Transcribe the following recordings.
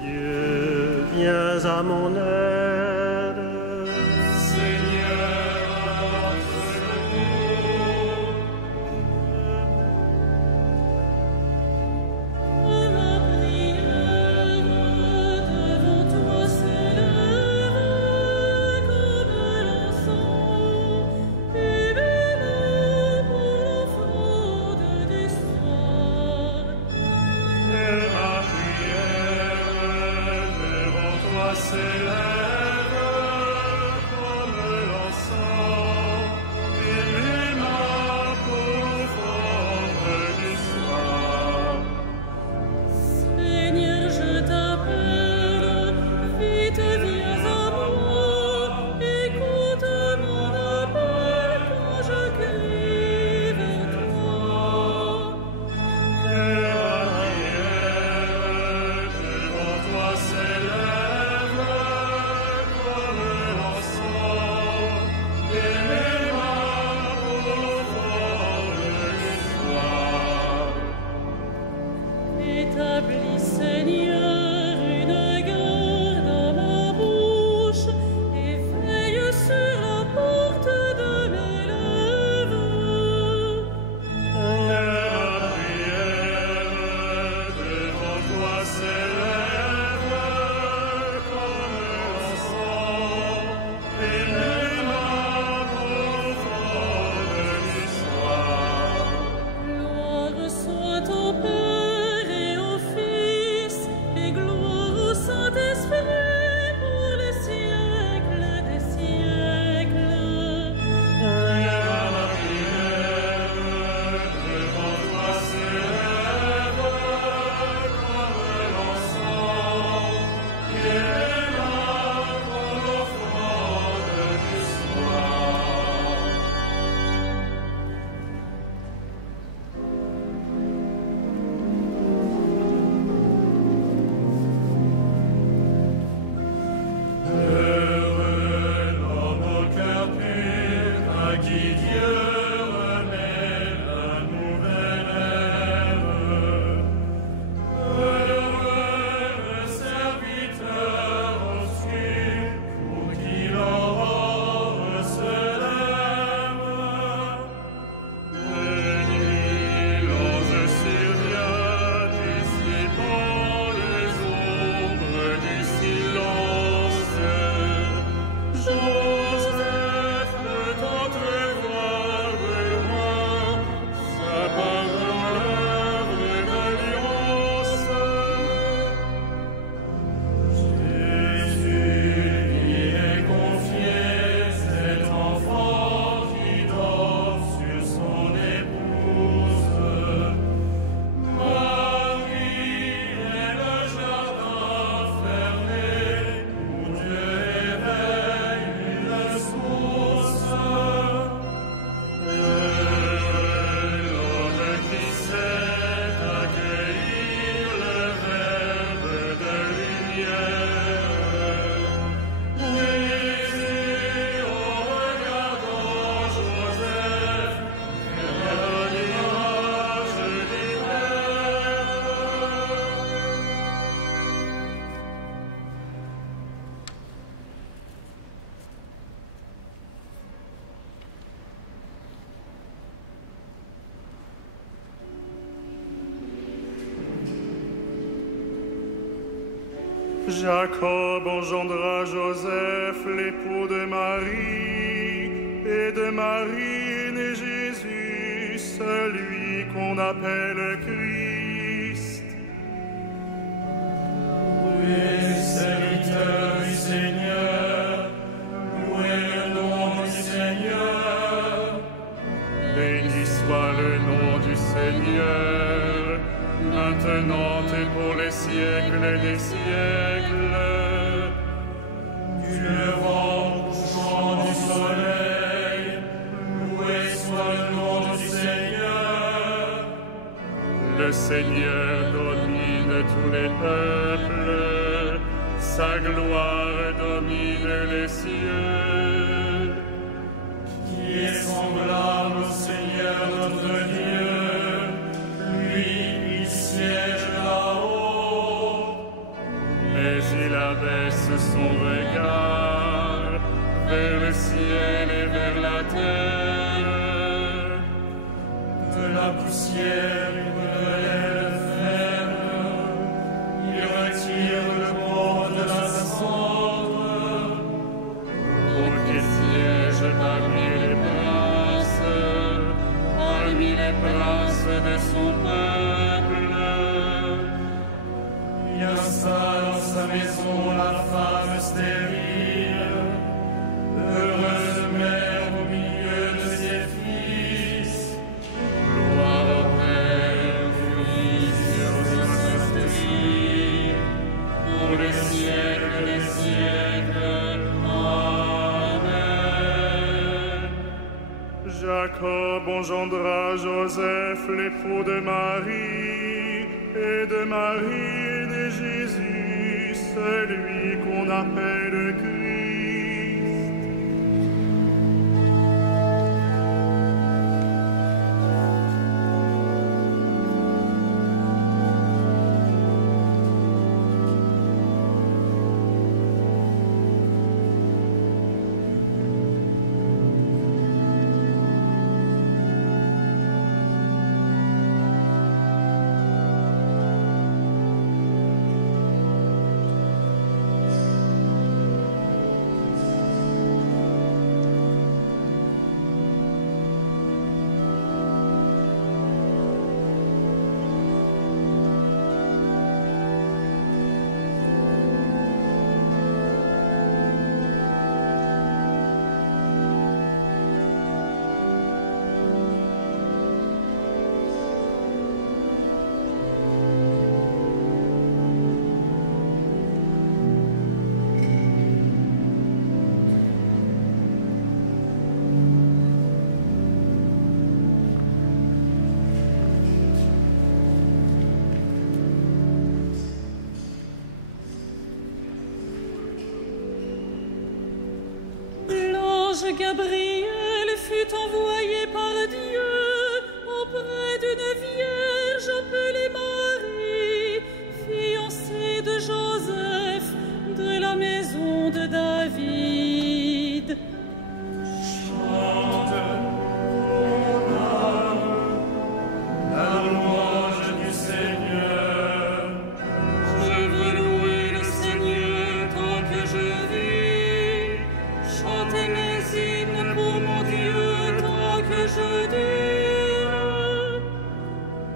Dieu, viens à mon aide. Seigneur, à notre secours. Ma prière devant toi s'élève comme l'encens, humainement pour l'offrande du soir. Et ma prière devant toi s'élève comme l'encens, et mes mains pour l'offrande du soir. Seigneur, je t'appelle, vite viens à moi, écoute mon appel quand je crie vers toi. Et ma prière devant toi s'élève comme l'encens, et mes mains pour l'offrande du soir. Établis, Seigneur, une garde à ma bouche, et veille sur la porte de mes lèvres. Et ma prière devant toi s'élève comme l'encens, et mes mains pour l'offrande du soir. Gloire soit au Père et au Fils, et gloire au Saint-Esprit pour les siècles des siècles. Et ma prière devant toi s'élève comme l'encens, et mes mains pour l'offrande du soir. Heureux l'homme au cœur pur, à qui Dieu remet la nouvelle ère. Heureux le serviteur obscur, pour qui l'aurore se lève. Béni l'ange survient, dissipant les ombres du silence. Joseph peut entrevoir de loin sa parole d'alliance. Jésus lui est confié, cet enfant qui dort sur son épouse. Marie est le jardin fermé où Dieu éveille une source. L'homme qui sait accueillir le verbe de lumière. Jésus, en regardant Joseph, vers l'image du Père. Jacob engendra Joseph, l'époux de Marie, et de Marie naît Jésus, celui qu'on appelle Christ. Louez, serviteur du Seigneur, louez le nom du Seigneur. Béni soit le nom du Seigneur, maintenant et pour les siècles des siècles. Du levant au couchant du soleil, loué soit le nom du Seigneur. Le Seigneur domine tous les peuples, sa gloire domine les cieux. Qui est semblable au Seigneur notre Dieu, lui il siège là-haut, ciel une relève ferme, il retire le port de la cendre, pour qu'il siège parmi les princes de son peuple. Il installe dans sa maison la femme stérile, heureuse mère au milieu de ses fils. Gloire au Père, au Fils et au Saint-Esprit, pour les siècles des siècles. Amen. Jacob engendra Joseph, l'époux de Marie, et de Marie de Jésus, celui qu'on appelle Christ. Gabriel fut envoyé par Dieu auprès d'une vierge appelée Marie, fiancée de Joseph, de la maison de David. Chante, mon âme, la louange du Seigneur. Je veux louer le Seigneur tant que je vis, chanter mes hymnes pour mon Dieu tant que je dure.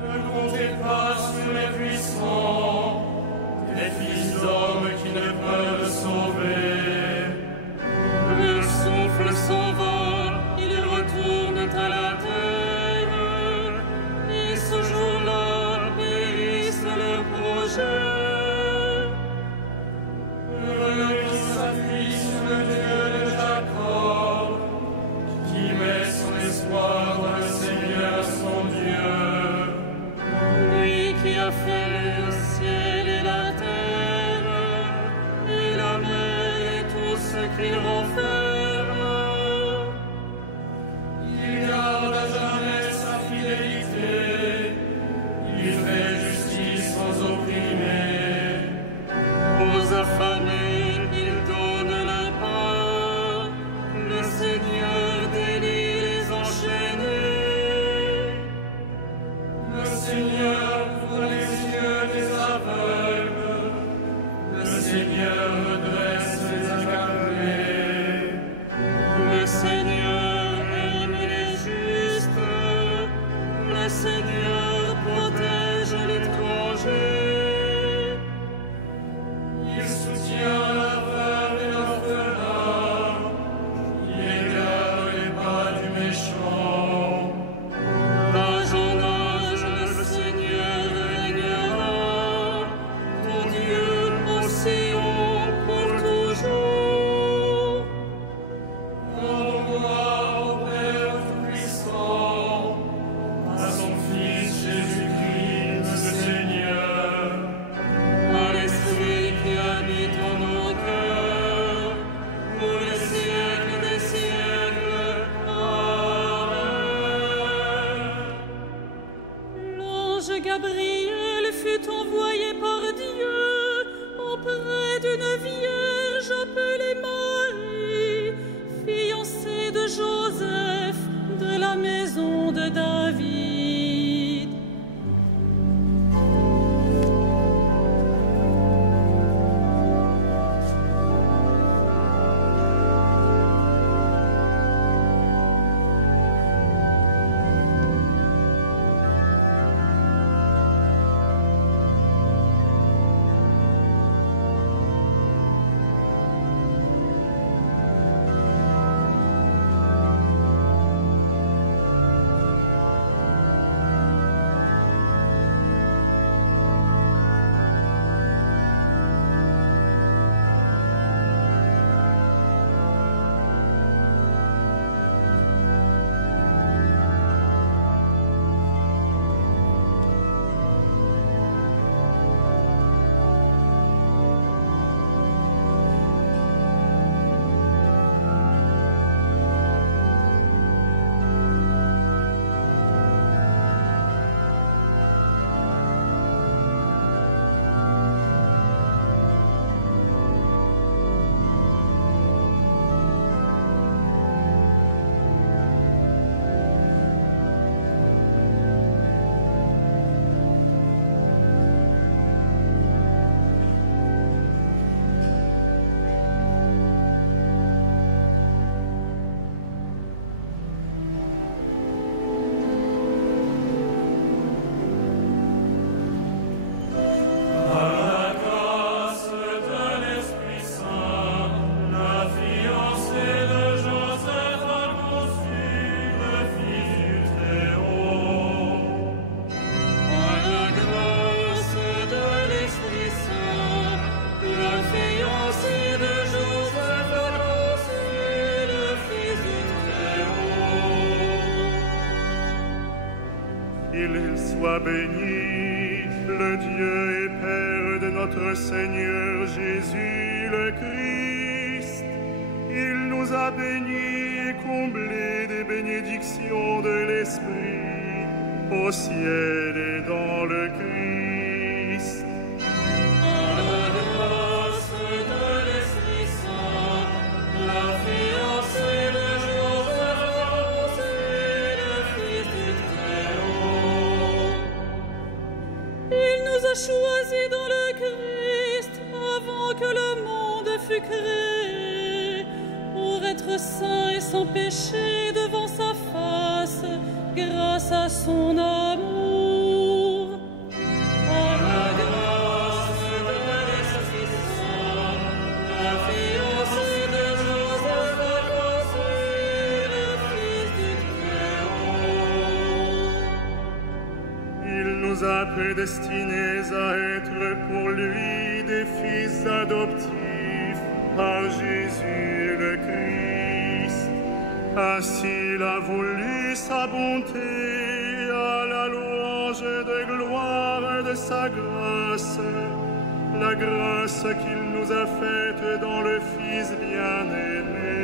Ne comptez pas sur les puissants, les fils d'hommes qui ne peuvent sauver. Le souffle s'envole, ils retournent à la terre, et ce jour-là périssent leurs projets. Heureux qui s'appuie sur le Dieu de Jacob, qui met son espoir dans le Seigneur son Dieu. Lui qui a fait le ciel et la terre, et la mer et tout ce qu'il renferme. Il garde à jamais sa fidélité, il fait justice sans opprimer. Aux affamés, il donne le pain, le Seigneur délie les enchaînés. Le Seigneur ouvre les yeux des aveugles, le Seigneur redresse les accablés. Le Seigneur aime les justes, le Seigneur protège l'étranger. Il soutient la veuve et l'orphelin, il égare les pas du méchant. D'âge en âge, le Seigneur régnera, ton Dieu au Sion pour toujours. Rendons gloire au Père Tout-Puissant, à son Fils Jésus-Christ le Seigneur. À l'Esprit qui habite en nos cœurs, pour les siècles des siècles. Amen. L'ange Gabriel fut envoyé par Dieu auprès d'une vierge appelée Marie, fiancée de Joseph, de la maison de David. qu'il soit béni, le Dieu et Père de notre Seigneur Jésus le Christ. Il nous a bénis et comblés des bénédictions de l'Esprit, au ciel et dans le Christ. Par la grâce de l'Esprit Saint, la fiancée de Joseph annoncée, le Fils du Très-Haut. Il nous a choisis dans le Christ avant que le monde fût créé, pour être saints et sans péché devant sa face, grâce à son amour. Par la grâce de l'Esprit Saint, la fiancée de Joseph annoncée, le Fils du Très-Haut. Il nous a prédestinés à être pour lui des fils adoptifs par Jésus le Christ. Ainsi il a voulu sa bonté à la louange de gloire de sa grâce, la grâce qu'il nous a faite dans le Fils bien-aimé.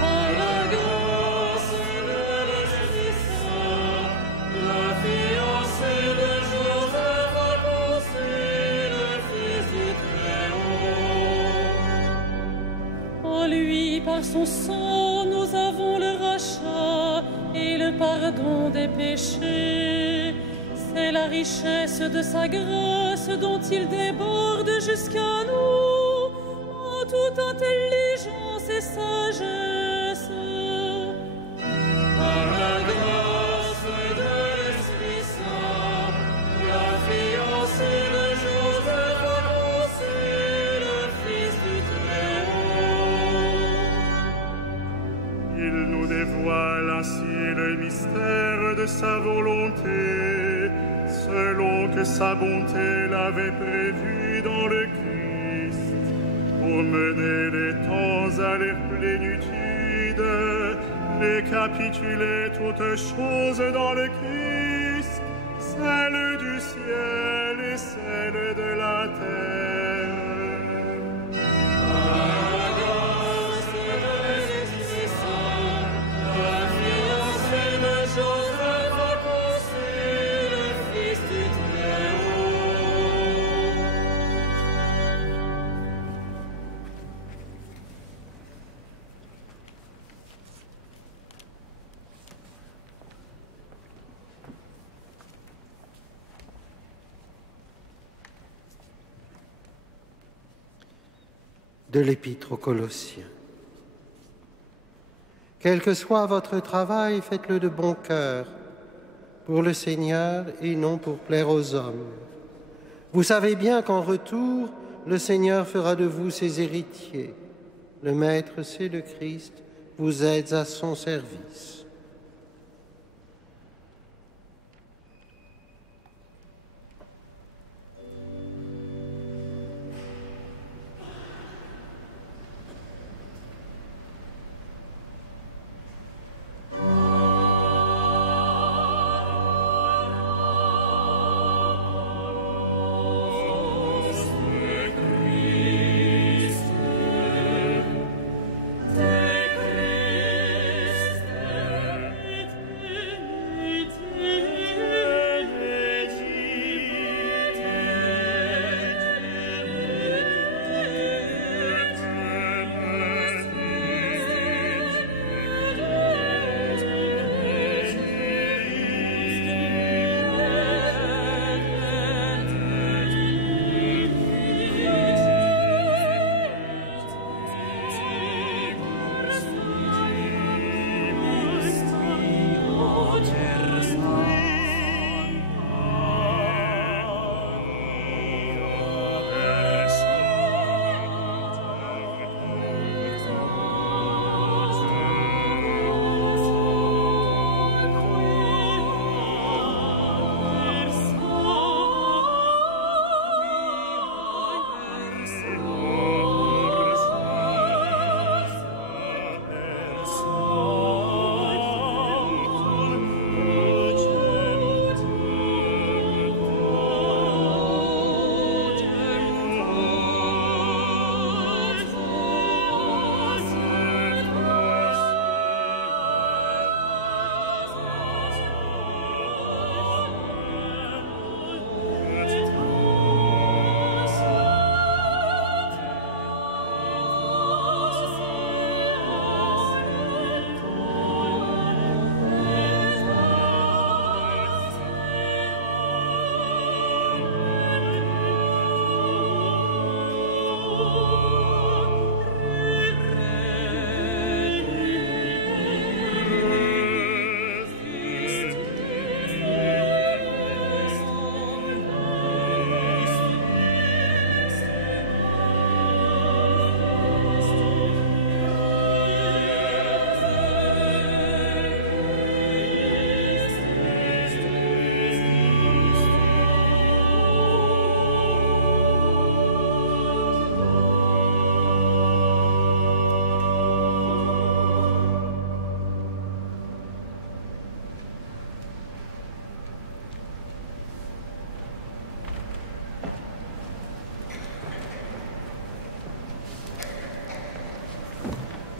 Par la grâce de l'Esprit Saint, la fiancée de Joseph annoncée, le Fils du Très-Haut. En lui, par son sang, nous avons le rachat et le pardon des péchés. C'est la richesse de sa grâce dont il déborde jusqu'à nous, en toute intelligence et sagesse. Par la grâce de l'Esprit Saint, la fiancée de Joseph annoncée, le Fils du Très-Haut. Il nous dévoile ainsi le mystère de sa volonté, selon que sa bonté l'avait prévu dans le Christ, pour mener les temps à leur plénitude, et capituler toutes choses dans le Christ, celle du ciel et celle de la terre. De l'Épître aux Colossiens. Quel que soit votre travail, faites-le de bon cœur, pour le Seigneur et non pour plaire aux hommes. Vous savez bien qu'en retour, le Seigneur fera de vous ses héritiers. Le Maître, c'est le Christ, vous êtes à son service. Christ,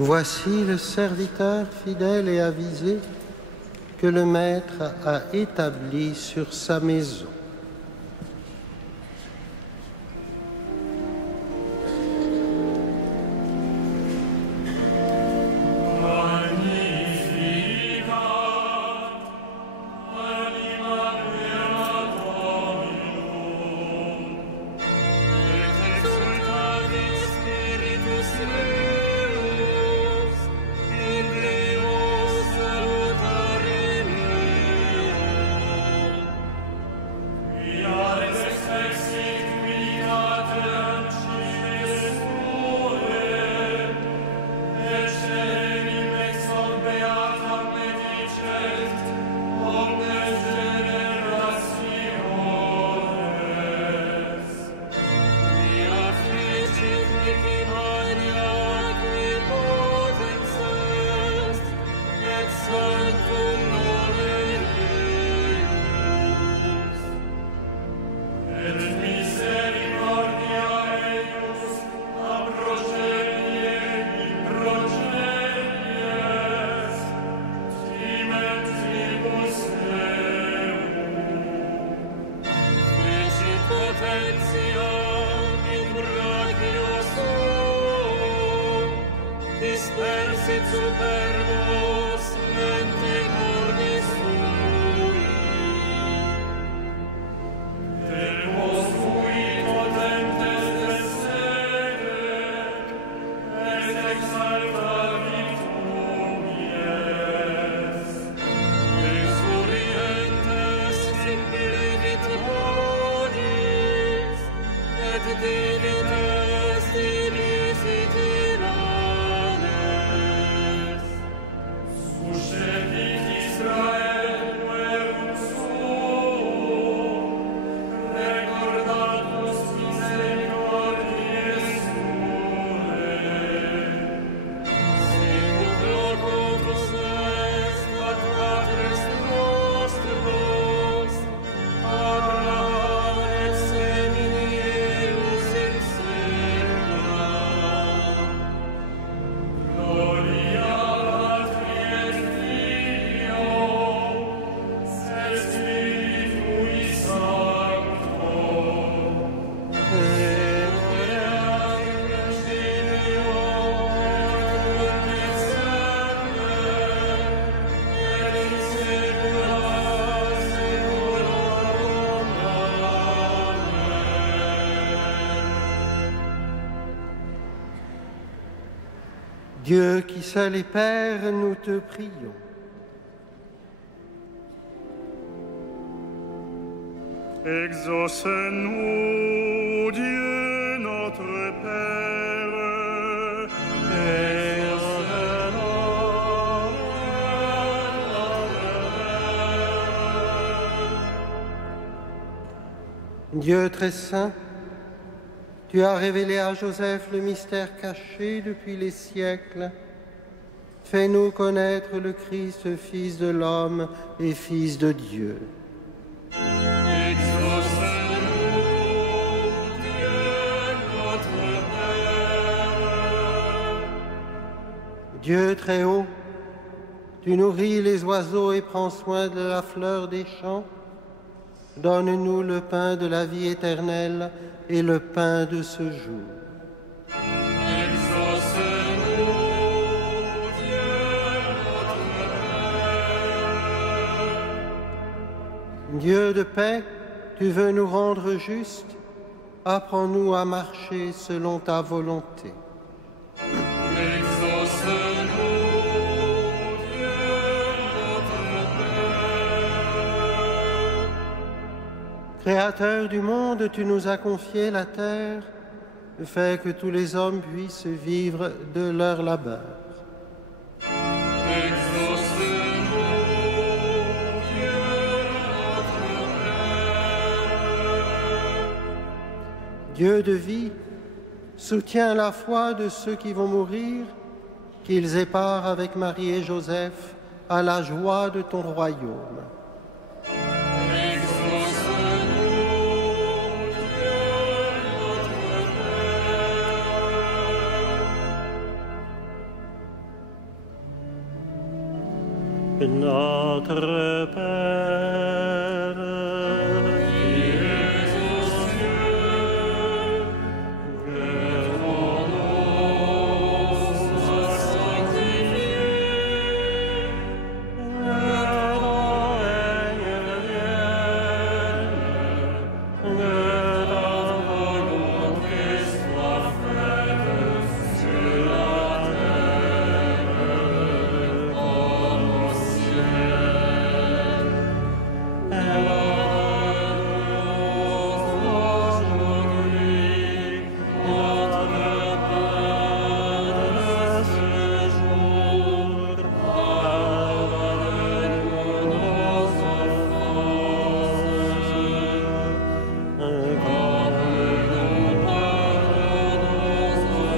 Voici le serviteur fidèle et avisé que le Maître a établi sur sa maison. Dieu qui seul est Père, nous te prions. Exauce-nous, Dieu notre Père, Dieu très saint, tu as révélé à Joseph le mystère caché depuis les siècles. Fais-nous connaître le Christ, Fils de l'homme et Fils de Dieu. Dieu très haut, tu nourris les oiseaux et prends soin de la fleur des champs. Donne-nous le pain de la vie éternelle et le pain de ce jour. Exauce-nous, Dieu notre Père. Dieu de paix, tu veux nous rendre justes. Apprends-nous à marcher selon ta volonté. Créateur du monde, tu nous as confié la terre, fais que tous les hommes puissent vivre de leur labeur. Dieu de vie, soutiens la foi de ceux qui vont mourir, qu'ils aient part avec Marie et Joseph à la joie de ton royaume. Notre Père, qui es aux cieux, que ton nom soit sanctifié, que ton règne vienne, que ta volonté soit faite sur la terre comme au ciel. Donne-nous aujourd'hui notre pain de ce jour. Pardonne-nous nos offenses, comme nous pardonnons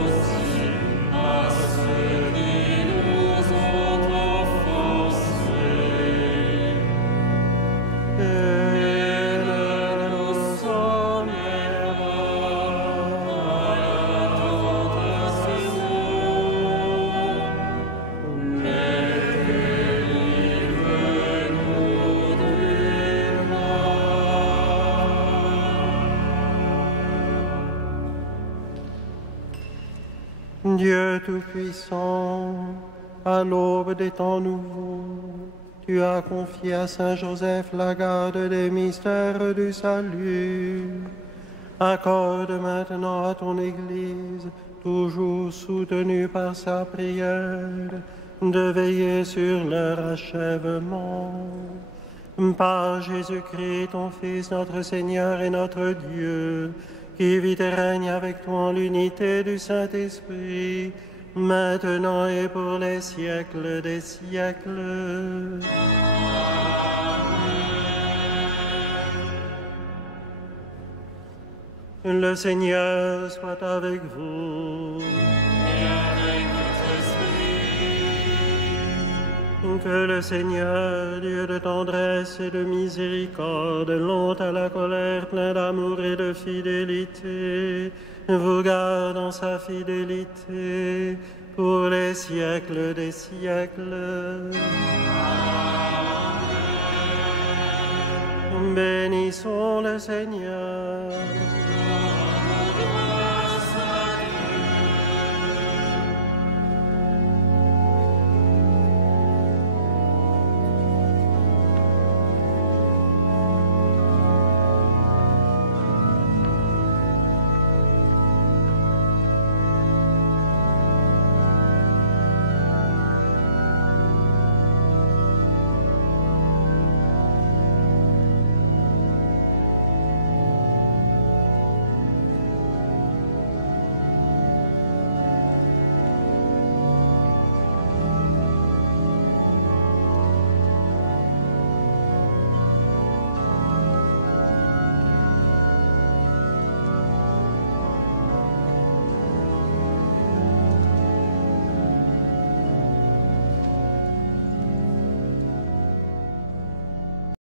aussi à ceux qui nous ont offensés. Et ne nous emmène pas à la tentation, mais délivre-nous du mal. Dieu Tout-Puissant, à l'aube des temps nouveaux, tu as confié à Saint Joseph la garde des mystères du salut. Accorde maintenant à ton Église, toujours soutenue par sa prière, de veiller sur leur achèvement. Par Jésus-Christ, ton Fils, notre Seigneur et notre Dieu, qui vit et règne avec toi en l'unité du Saint-Esprit, maintenant et pour les siècles des siècles. Le Seigneur soit avec vous. Et avec votre esprit. Que le Seigneur, Dieu de tendresse et de miséricorde, lent à la colère, plein d'amour et de fidélité, vous garde en sa fidélité pour les siècles des siècles. Bénissons le Seigneur.